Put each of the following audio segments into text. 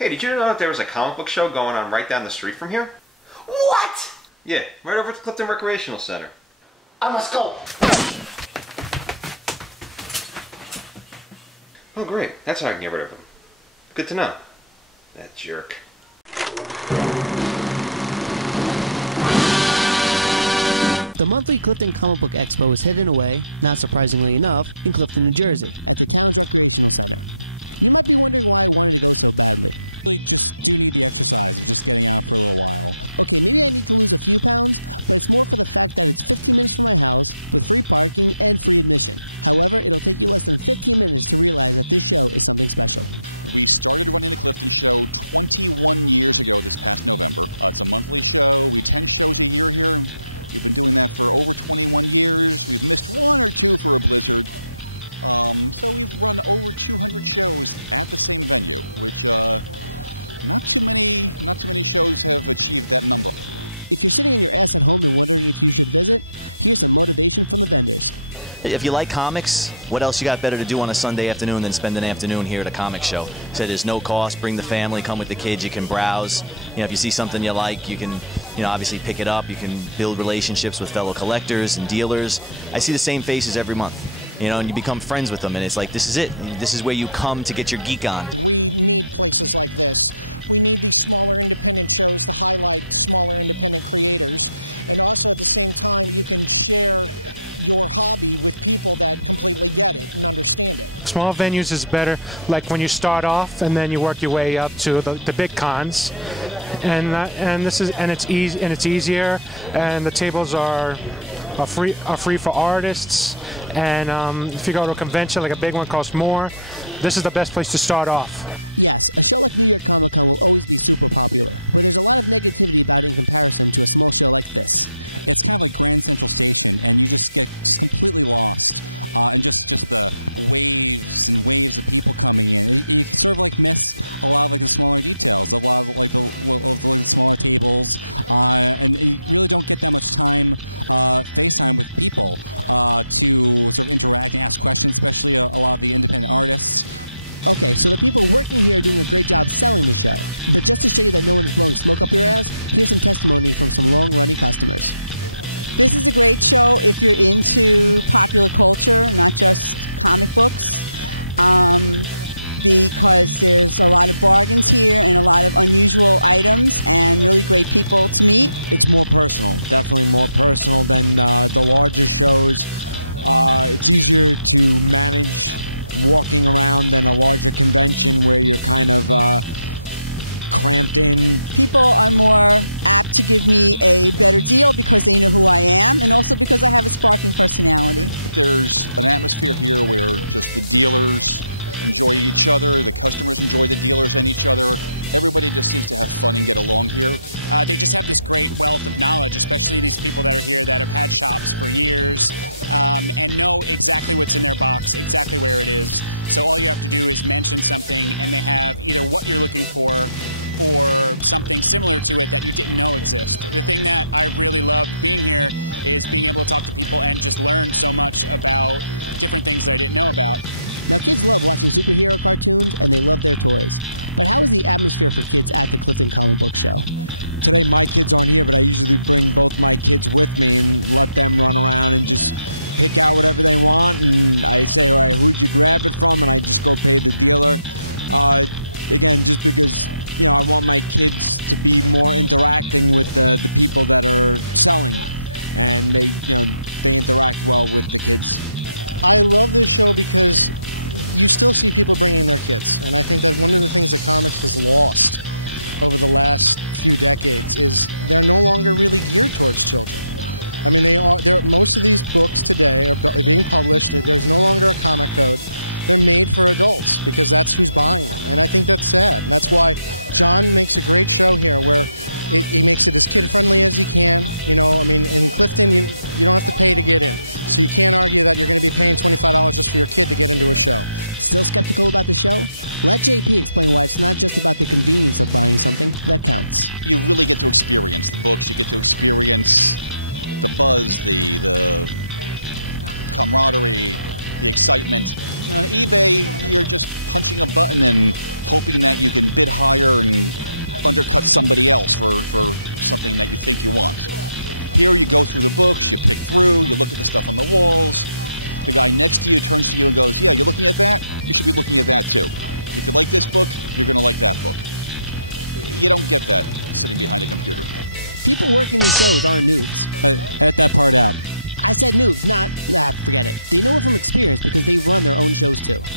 Hey, did you know that there was a comic book show going on right down the street from here? What? Yeah, right over at the Clifton Recreational Center. I must go. Oh, great. That's how I can get rid of him. Good to know. That jerk. The monthly Clifton Comic Book Expo is hidden away, not surprisingly enough, in Clifton, New Jersey. If you like comics, what else you got better to do on a Sunday afternoon than spend an afternoon here at a comic show? So there's no cost, bring the family, come with the kids, you can browse. You know, if you see something you like, you can, obviously pick it up. You can build relationships with fellow collectors and dealers. I see the same faces every month, and you become friends with them, and it's like, this is it. This is where you come to get your geek on. Small venues is better, like when you start off and then you work your way up to the big cons, and it's easier, and the tables are free for artists, and if you go to a convention like a big one costs more. This is the best place to start off.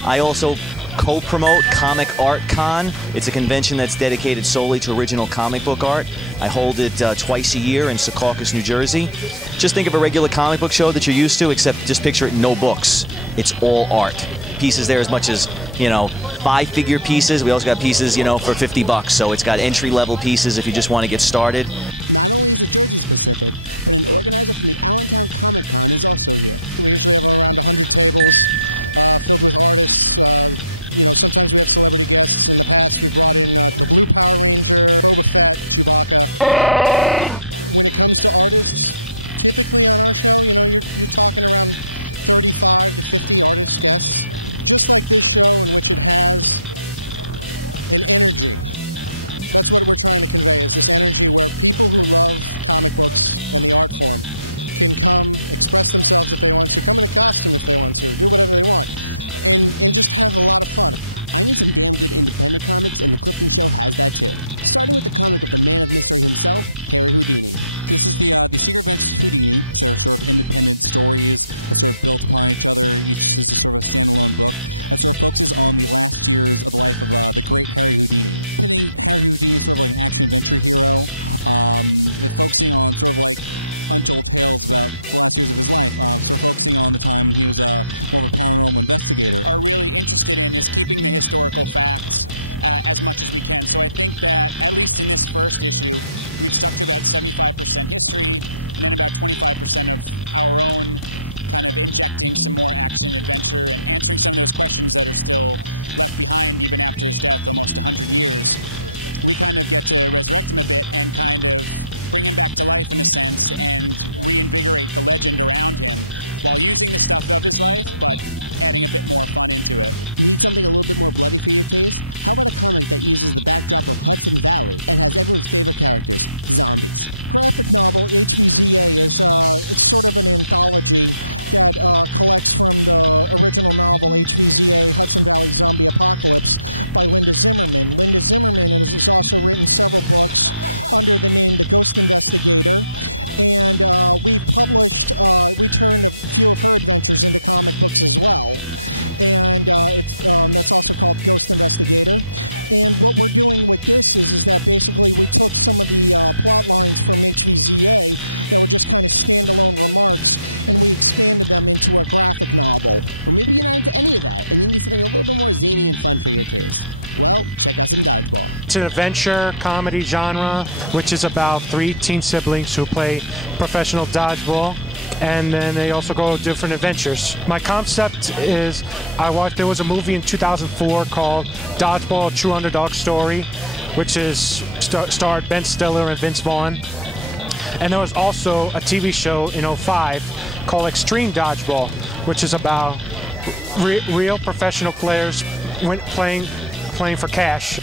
I also co-promote Comic Art Con. It's a convention that's dedicated solely to original comic book art. I hold it twice a year in Secaucus, New Jersey. Just think of a regular comic book show that you're used to, except just picture it no books. It's all art. Pieces there as much as, 5-figure pieces. We also got pieces, for $50. So it's got entry-level pieces if you just want to get started. It's an adventure comedy genre, which is about 3 teen siblings who play professional dodgeball, and then they also go different adventures. My concept is, there was a movie in 2004 called Dodgeball, A True Underdog Story, which is starred Ben Stiller and Vince Vaughn. And there was also a TV show in 2005 called Extreme Dodgeball, which is about real professional players playing for cash.